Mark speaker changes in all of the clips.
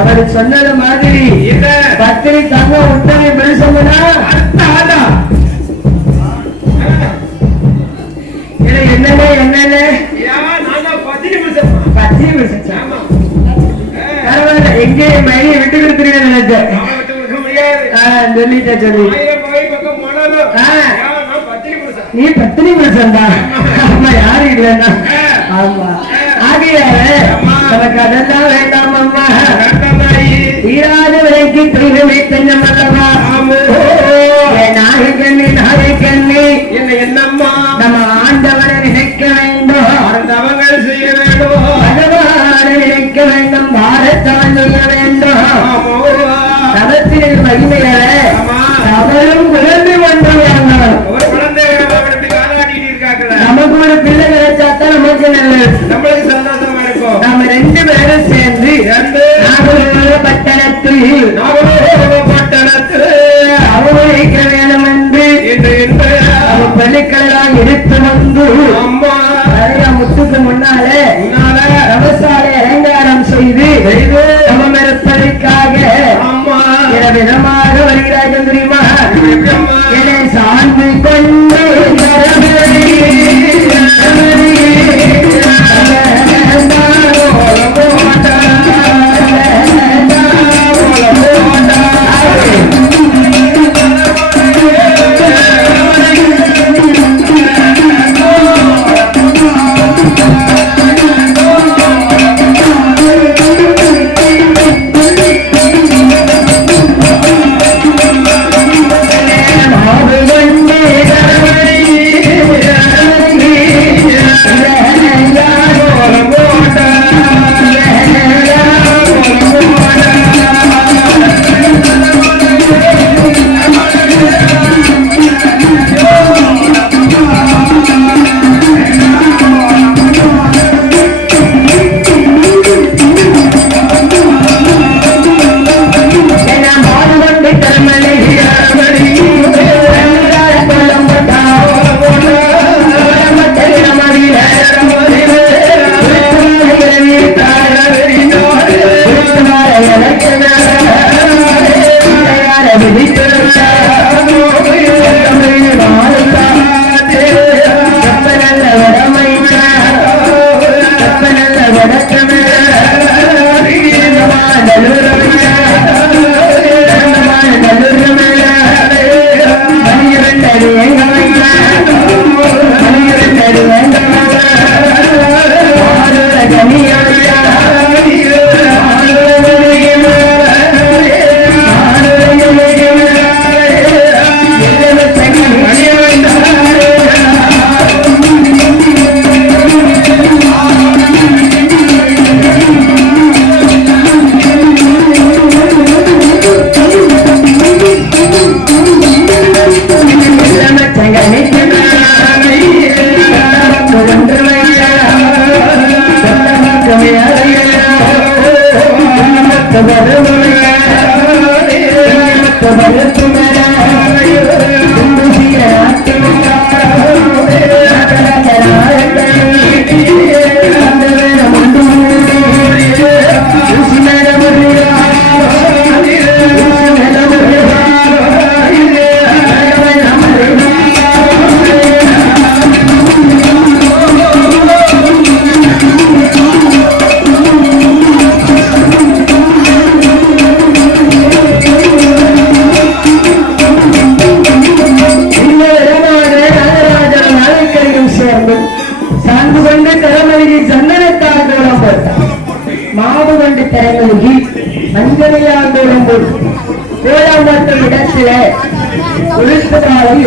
Speaker 1: அவர் சொன்னது மாதிரி. பத்திரி தங்க
Speaker 2: உத்தரை
Speaker 1: மெழுசம்னா என்னன்னு என்னன்னு பத்திரி
Speaker 2: மெழுசா
Speaker 1: பரவாயில்ல எங்கே? மயிலை விட்டு கொடுத்துருக்கேன் நினைச்சேன் சொல்லிட்டேன் சொல்லி. நீ பத்தினி புருஷன்டா ஆமா யாரு இல்லைன்னா? ஆமா. ஆகையால நமக்கு அதெல்லாம் வேண்டாம் அம்மா. தீராத விலைக்கு திருகமே தன்ன Yeah.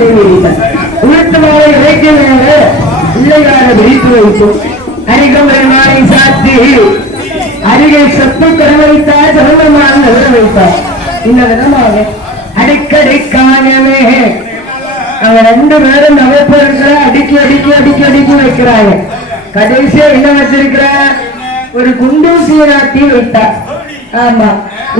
Speaker 1: உணர்த்தமாவை அவங்க ரெண்டு பேரும் நகைப்பவர்களை அடிக்கி அடிக்கி அடிக்கி அடிக்கி வைக்கிறாங்க கடைசியா என்ன வச்சிருக்கிற ஒரு குண்டூசியை நாட்டி வைத்தார். ஆமா.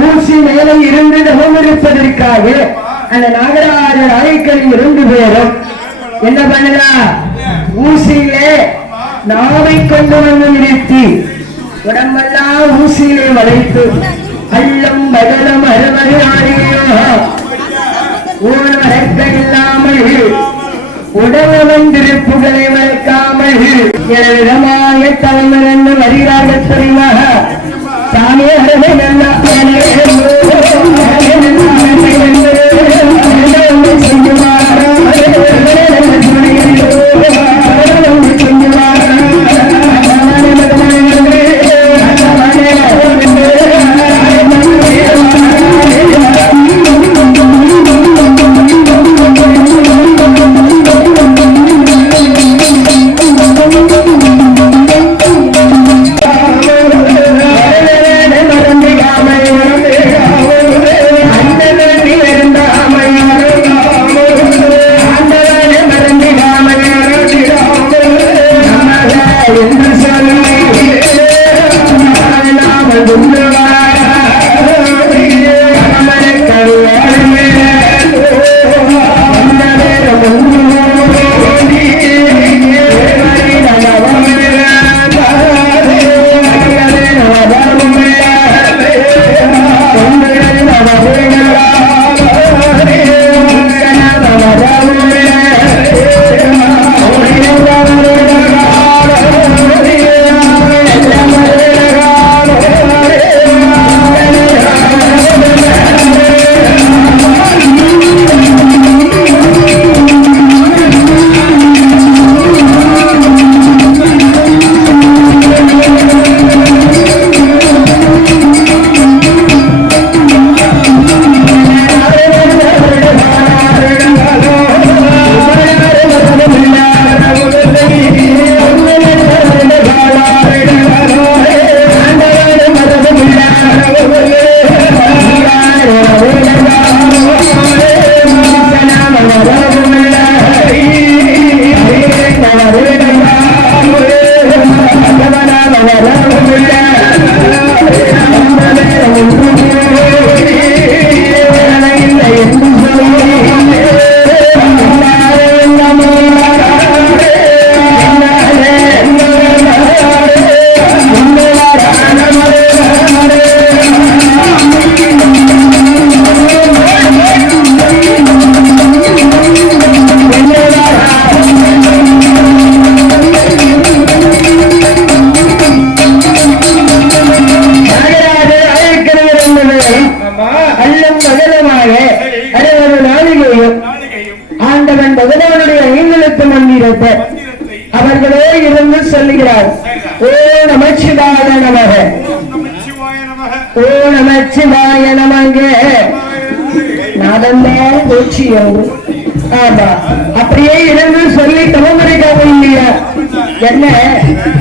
Speaker 1: ஊசி மேலே இருந்து நகர்ந்திருப்பதற்காக அந்த நாகராஜ நாயக்கர் இரண்டு பேரும். என்ன பண்ணலாம் ஊசியிலே நாவை கொண்டு வந்து நிறுத்தி உடம்பெல்லாம் ஊசியிலே வளைத்து அள்ளம் பகலம் அருமரு ஆடியோ. ஊனரக்க இல்லாமல் உடலவன் திருப்புகளை மறைக்காமல் விதமாக தலைமிருந்து வருகிறார்கள் தெரியுமாக சாமியார்கள் நல்லா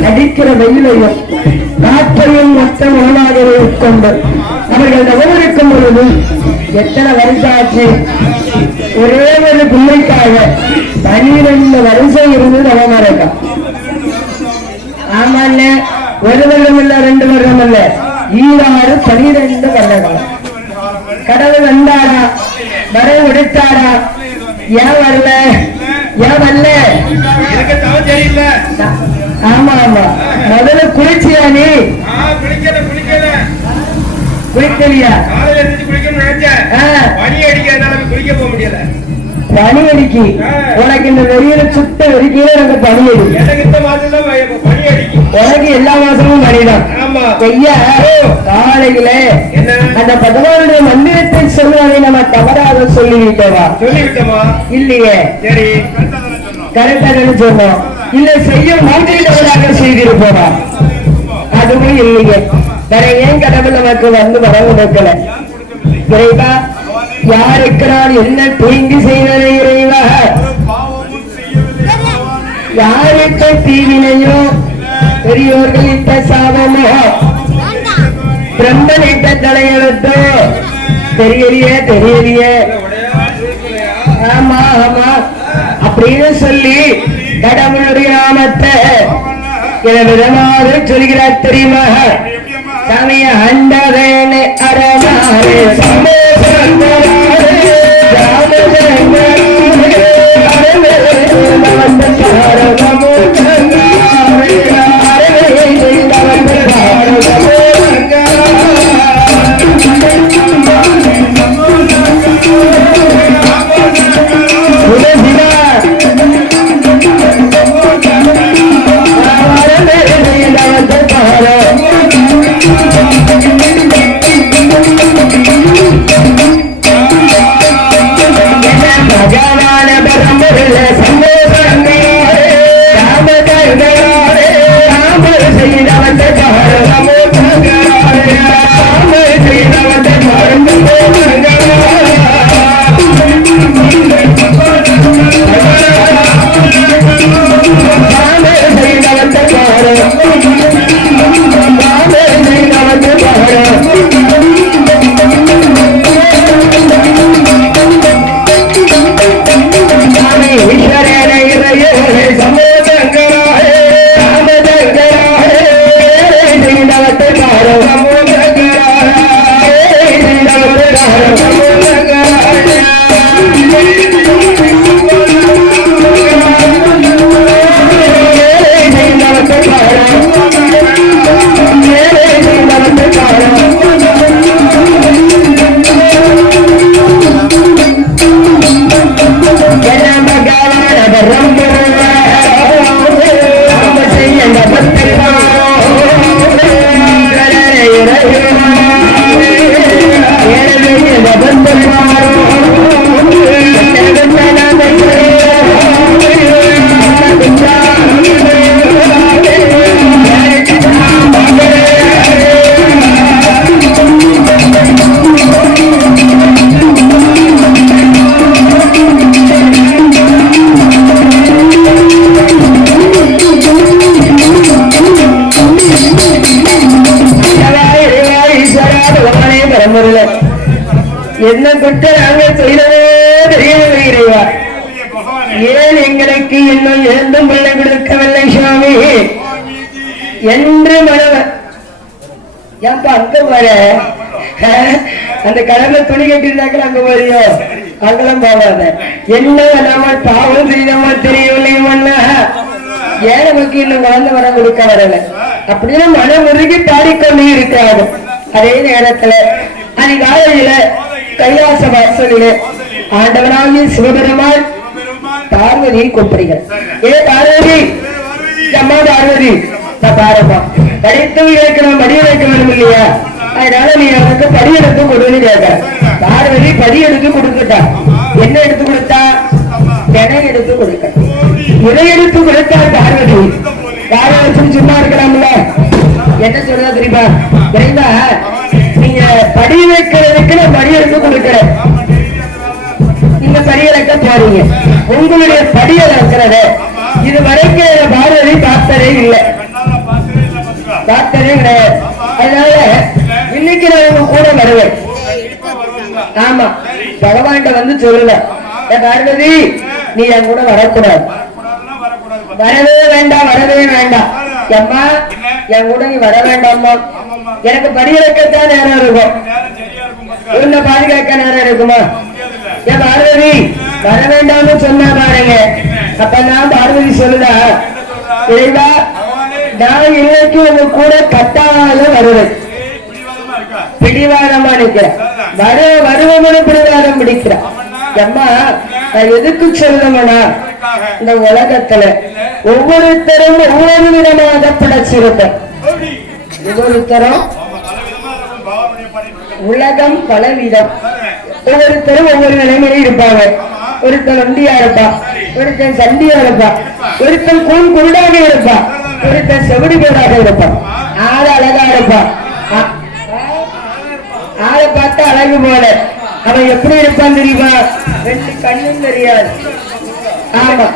Speaker 1: அடிக்கிற வெயிலையும் நாட்டையும் மொத்த உணவாக உட்கொண்டு அவர்கள் தவமரிக்கும் பொழுது எத்தனை வருஷம் ஆச்சு ஒரே ஒரு பிள்ளைக்காக பனிரெண்டு வருஷம் இருந்து தவமறைக்கம் ஆமா இல்ல ஒரு வருடம் இல்ல ரெண்டு வருடம் இல்ல ஈராறு பனிரெண்டு வருட கடவுள் வந்தாரா? வர உடைத்தாரா? ஏன் வரல? ஏன் வரல?
Speaker 2: எனக்கு தெரியல
Speaker 1: ஆமா ஆமா. முதல்ல குளிச்சியா நீ?
Speaker 2: குளிக்கல குளிக்கல.
Speaker 1: குளிக்கலையா?
Speaker 2: காலையில குளிக்கணும்னு நினைச்சேன். பனி அடிக்கிறதுனால குளிக்க போக முடியல.
Speaker 1: பனி அடிக்கி. உனக்கு இந்த வெறியில சுத்த வெறிக்கையில எனக்கு பனி அடிக்கு
Speaker 2: எனக்கு இந்த தான் பனி அடிக்கும்.
Speaker 1: உனக்கு எல்லா மாசமும் பனிதான்.
Speaker 2: ஆமா.
Speaker 1: ஐயா காலையில
Speaker 2: என்ன?
Speaker 1: அந்த பகவானுடைய மந்திரத்தை சொல்லுவாங்க நம்ம தவறாக சொல்லிவிட்டவா
Speaker 2: சொல்லிவிட்டோமா?
Speaker 1: இல்லையே.
Speaker 2: சரி.
Speaker 1: கரெக்டாக சொன்னோம் இல்ல செய்ய மூன்றில் செய்திருப்போமா அதுவும் இல்லையே. வேற ஏன் கடவுள் நமக்கு வந்து வரம் கொடுக்கல? இறைவா யாருக்கிறார் என்ன தீங்கு செய்தது இறைவா? யாருக்கு தீவினையோ? பெரியோர்கள் இட்ட சாபமோ? பிரம்மன் இட்ட தலையெழுத்தோ? தெரியலையே தெரியலையே. ஆமா ஆமா. அப்படின்னு சொல்லி கடவுளுடைய நாமத்தை விதமாக சொல்கிறார் தெரியுமா
Speaker 2: சமய அண்டவேனே அம்மா?
Speaker 1: சாமிய அங்கெல்லாம் என்ன நம்ம பாவம் செய்தோமோ தெரியவில்லை மண்ணா ஏன் நமக்கு இன்னும் குழந்தை வர கொடுக்க வரல. அப்படின்னு மனம் உருகி பாடிக்கொண்டு இருக்கிறாங்க அதே நேரத்துல அதிகாலையில கைலாச வாசலிலே ஆண்டவனாகிய சிவபெருமான்
Speaker 2: பெருமாள்.
Speaker 1: பார்வதியை கூப்பிடுகிறார். ஏ பார்வதி
Speaker 2: பார்வதி.
Speaker 1: அம்மா பார்வதி நான் பாருப்பா படித்தவர்களுக்கு நான் படி வைக்க வேணும் இல்லையா அதனால நீ அவனுக்கு படி எடுத்து கொடுன்னு கேட்க பார்வதி படி எடுத்து கொடுக்கட்டா என்ன எடுத்து கொடுத்தா? தினை எடுத்து கொடுக்க. இதை எடுத்து கொடுத்தா பார்வதி. பார்வதி சும்மா இருக்கலாம்ல. என்ன சொல்றா தெரியுமா? தெரியுமா? நீங்க படி வைக்கிறதுக்கு நான் படி எடுத்து கொடுக்கிறேன். நீங்க படியிறக்க போறீங்க. உங்களுடைய படி படியிறக்கிறது இது வரைக்கும் பார்வதி பார்த்ததே இல்லை
Speaker 2: இல்ல.
Speaker 1: பார்த்ததே கிடையாது. அதனால இன்னைக்கு நான் உங்க கூட வருவேன் ஆமா பகவான்கிட்ட வந்து சொல்லல பார்வதி நீ என் கூட வரக்கூடாது. வரவே வேண்டாம் வரவே வேண்டாம். அம்மா என் கூட நீ வர வேண்டாம்மா. எனக்கு படியிறக்கத்தான் நேரம் இருக்கும். உன்னை பாதுகாக்க நேரம் இருக்குமா? என் பார்வதி வர வேண்டாம்னு சொன்னா பாருங்க. அப்ப நான் பார்வதி சொல்லுதா? இறைவா நான் இன்னைக்கு உங்க கூட கட்டாயம் வருவேன்.
Speaker 2: ஏய், பிடிவாதமா இருக்கா?
Speaker 1: வர வருவமனு பிடிவாரம் பிடிக்கிறேன் அம்மா நான் எதுக்கு சொல்லணும்னா இந்த உலகத்துல ஒவ்வொருத்தரும் ஒவ்வொரு விதமாக படைச்சிருப்பேன் ஒவ்வொருத்தரும் உலகம் பலவிதம்
Speaker 2: பாருங்க.
Speaker 1: ஒவ்வொருத்தரும் ஒவ்வொரு நிலைமையில இருப்பாங்க ஒருத்தன் ஒண்டியா இருப்பான் ஒருத்தன் சண்டியா இருப்பான் ஒருத்தன் கூண் குருடாக இருப்பான் ஒருத்தன் செவிடி பேராக இருப்பான் ஆறு அழகா இருப்பான் ஆளை பார்த்தா அழகு போல. அவன் எப்படி இருப்பான் தெரியுமா? ரெண்டு கண்ணும் தெரியாது.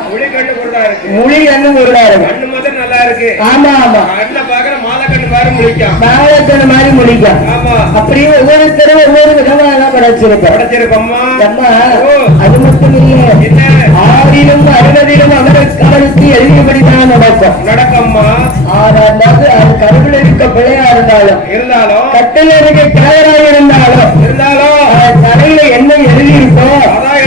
Speaker 2: முடி கண்ணு குருடா இருக்கு.
Speaker 1: மொழி குருடா
Speaker 2: கண்ணு மட்டும் நல்லா இருக்கு.
Speaker 1: ஆமா ஆமா.
Speaker 2: கண்ணுல பாக்குற மாலை கண்ணு பாரு முழிக்கான்
Speaker 1: பாலத்தன மாதிரி முடிக்கும்
Speaker 2: ஆமா.
Speaker 1: அப்படியே ஒவ்வொருத்தரும் ஒவ்வொரு விதமாக படைச்சிருப்போம்
Speaker 2: படைச்சிருப்பம்மா.
Speaker 1: அம்மா. அது மட்டும் இல்ல
Speaker 2: என்ன?
Speaker 1: ஆறிலும் அறுபதிலும் அவருக்கு அவருக்கு எழுதியபடிதான் நடக்கும்.
Speaker 2: நடக்கம்மா.
Speaker 1: ஆறாவது அது கருவில் இருக்க பிள்ளையா இருந்தாலும்
Speaker 2: இருந்தாலும்.
Speaker 1: கட்டில இருக்க இருந்தாலும்
Speaker 2: இருந்தாலும்.
Speaker 1: தலையில என்ன எழுதியிருக்கோ
Speaker 2: அதான்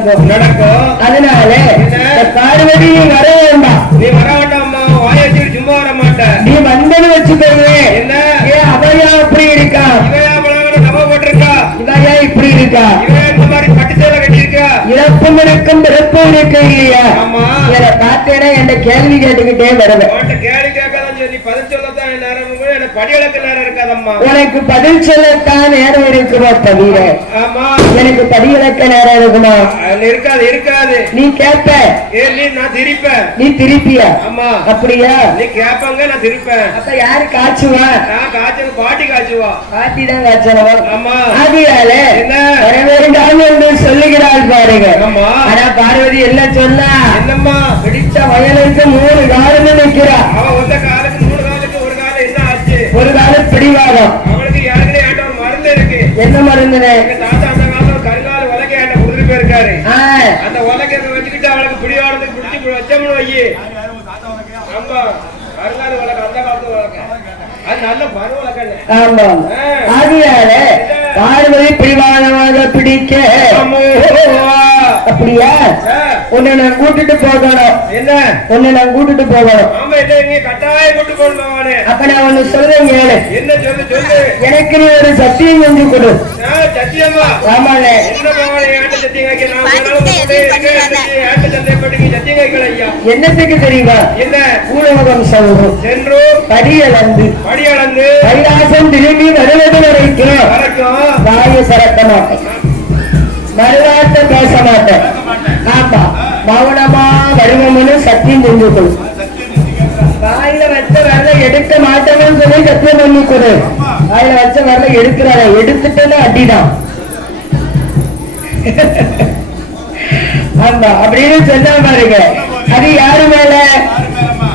Speaker 1: நடக்கும்.
Speaker 2: நடக்கும்.
Speaker 1: அதனால பார்வதி வர வேண்டாம்.
Speaker 2: நீ வர வேண்டாம்மா வாய வச்சுட்டு சும்மா வர மாட்டேன்.
Speaker 1: நீ வந்தன்னு வச்சுக்கோங்க
Speaker 2: என்ன?
Speaker 1: ஏன் அவையா அப்படி இருக்கா?
Speaker 2: இவையா பழங்களை நம்ப போட்டிருக்கா?
Speaker 1: இவையா இப்படி இருக்கா?
Speaker 2: இவையா இந்த மாதிரி பட்டு சேலை கட்டியிருக்கா?
Speaker 1: இறப்பும் இருக்கும் பிறப்பும் இருக்கு இல்லையா
Speaker 2: ஆமா.
Speaker 1: இதை பார்த்தேன்னா என்ற கேள்வி கேட்டுக்கிட்டே வருவேன்.
Speaker 2: கேள்வி கேட்காதான் சரி பதில் சொல்லத்தான் நேரம்
Speaker 1: உனக்கு பதில் சொல்லத்தான் நேரம் இருக்குமா தவிர.
Speaker 2: ஆமா.
Speaker 1: எனக்கு படியிழக்க நேரம் இருக்குமா?
Speaker 2: இருக்காது இருக்காது.
Speaker 1: நீ கேட்ப
Speaker 2: நான் திரிப்பேன்.
Speaker 1: நீ திருப்பியா?
Speaker 2: ஆமா.
Speaker 1: அப்படியா?
Speaker 2: நீ கேட்பாங்க நான் திருப்பேன்.
Speaker 1: அப்ப யாரு காய்ச்சுவா?
Speaker 2: நான் காய்ச்சல் பாட்டி காய்ச்சுவா.
Speaker 1: பாட்டி தான் காய்ச்சனவா
Speaker 2: ஆமா.
Speaker 1: ஆதியால
Speaker 2: என்ன?
Speaker 1: வர வேண்டாம் என்று சொல்லுகிறாள் பாருங்க.
Speaker 2: ஆமா.
Speaker 1: ஆனா பார்வதி என்ன சொன்னா?
Speaker 2: என்னம்மா?
Speaker 1: பிடிச்ச வயலுக்கு மூணு காலம் நிக்கிறா
Speaker 2: அவ ஒத்த ஒரு காலம்
Speaker 1: பிடிவாதம்.
Speaker 2: அவளுக்கு ஏற்கனவே மருந்து இருக்கு.
Speaker 1: என்ன மருந்துனே
Speaker 2: எங்க தாத்தா அந்த ஒரு கருங்கால உலக ஏட்ட கொடுத்துட்டு போயிருக்காரு. அந்த உலகத்தை வச்சுக்கிட்டு அவளுக்கு பிடிவாடத்துக்கு பிடிச்சி வச்சோம்னு வையி. ஆமா. கருங்கால உலகம் அந்த காலத்து உலகம் அது நல்ல மறு உலகம்
Speaker 1: ஆமா. ஆதியால பார்வதி பிடிவாதமாக பிடிக்க அப்படியா? உன்னை நான் கூட்டிட்டு போகணும்.
Speaker 2: என்ன?
Speaker 1: உன்னை நான் கூட்டிட்டு போகணும்.
Speaker 2: ஆமா என்ன நீ கட்டாயம் கொண்டு போகணும்
Speaker 1: அப்ப நான் ஒண்ணு சொல்றேன் கேளு.
Speaker 2: என்ன சொல்லு சொல்லு.
Speaker 1: எனக்கு நீ ஒரு சத்தியம் செஞ்சு கொடு.
Speaker 2: ஆ, சத்தியம்மா
Speaker 1: ஆமால
Speaker 2: என்ன சத்தியம் சத்தியம் சத்தியம்
Speaker 1: என்னத்துக்கு தெரியுமா?
Speaker 2: என்ன?
Speaker 1: பூலோகம் சொல்றோம்
Speaker 2: சென்று
Speaker 1: படியளந்து.
Speaker 2: படி அளந்து
Speaker 1: கைலாசம் திரும்பி வருவது வரைக்கும் வாயு திறக்க மாட்டேன் மாட்டேன். ஆமா மௌனமா வருவம்னு சத்தியம் செஞ்சு கொடு வாயில வச்ச வரல எடுக்க மாட்டேன்னு சொல்லி சத்தியம் பண்ணி கொடு வாயில வச்ச வரல எடுக்கிறார எடுத்துட்டேன்னு அடிதான் ஆமா அப்படின்னு சொன்னா பாருங்க. அது யாரு மேல?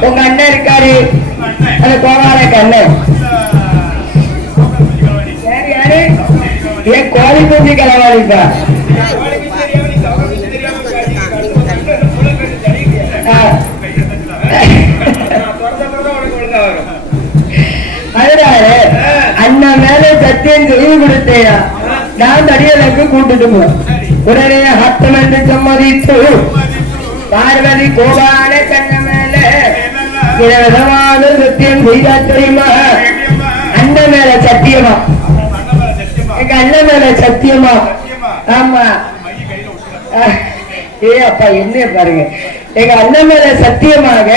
Speaker 1: உங்க அண்ணன் இருக்காரு. அந்த கோவார அண்ணன் யாரு யாரு? ஏன் கோழி பூஜை கிளவாடிப்பா அதனால அண்ணன் மேல சத்தியம் செய்து கொடுத்தேயா? நான் தடியலுக்கு கூட்டிட்டு போறேன். உடனே ஹத்தம் என்று சம்மதித்து பார்வதி கோபால கண்ண மேல விதவிதமான சத்தியம் செய்தா தெரியுமா? அண்ணன் மேல சத்தியமா? எங்க அண்ணன் மேல சத்தியமா? ஆமா. ஏ அப்பா என்ன பாருங்க. எங்க அண்ணன் மேல சத்தியமாக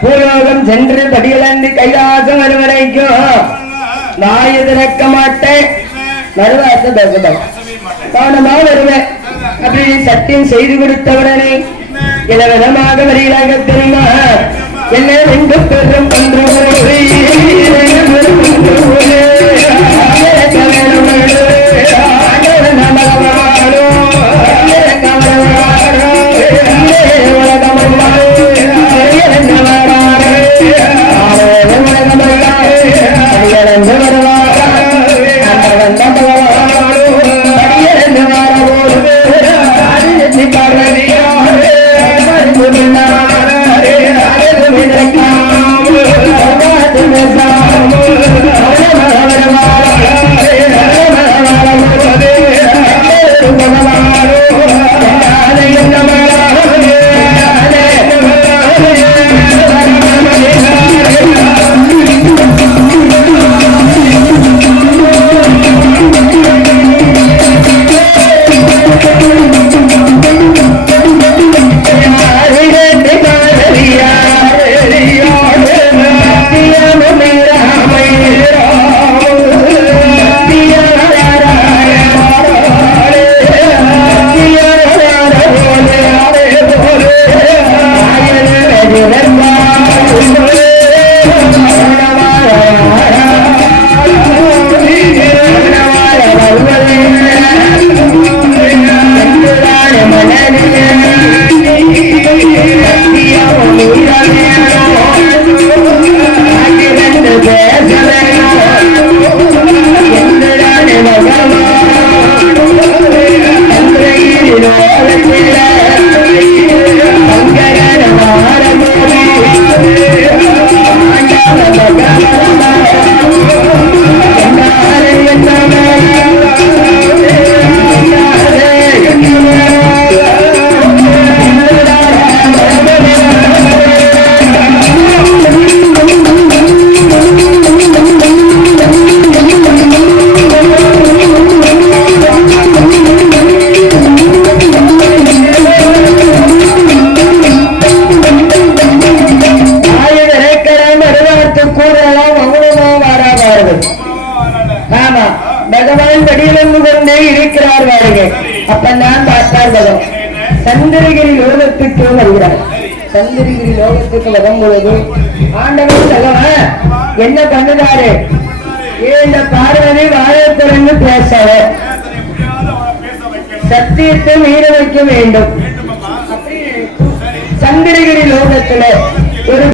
Speaker 1: பூலோகம் சென்று படியிலந்து கைலாசம் வரும் வரைக்கும் வாயை திறக்க மாட்டேன். மறுவாசம் பேசப்படும் கவனமா வருவேன் அப்படி சத்தியம் செய்து கொடுத்தவுடனே இலவசமாக வருகிறாங்க தெரியுமா? என்ன ரெண்டு பெரும் பன்று பார்வதி என்ன பண்ணுறாரு? இந்த பார்வதி வாழத்திறந்து பேசவ. சத்தியத்தை மீற வைக்க வேண்டும். சந்திரகிரி லோகத்துல ஒரு